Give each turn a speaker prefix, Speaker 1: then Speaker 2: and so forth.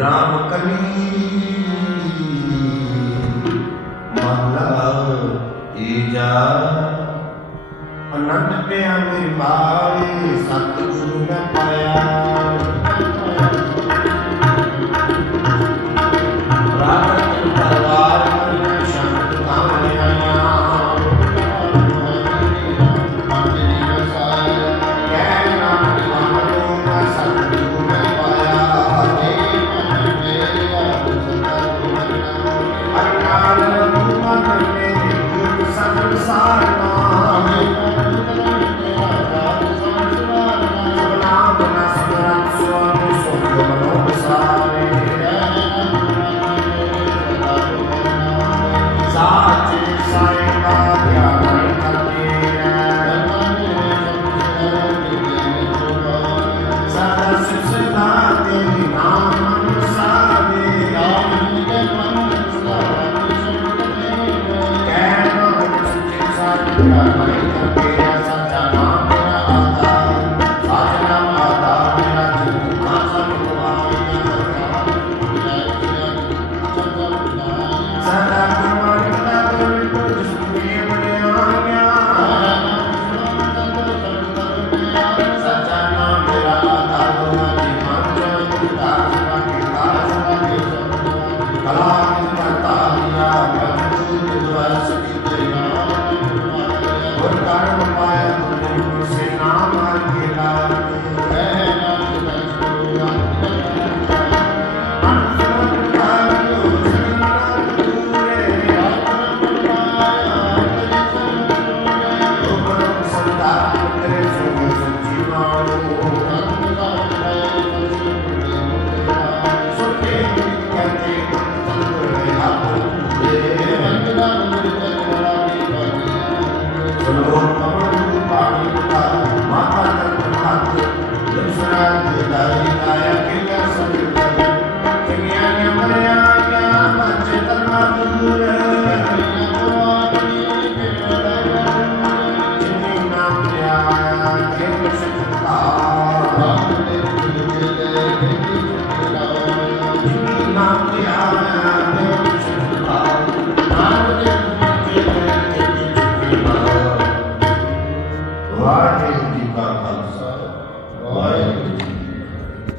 Speaker 1: राम कली माला ईजा अनंत पे अमीर भाई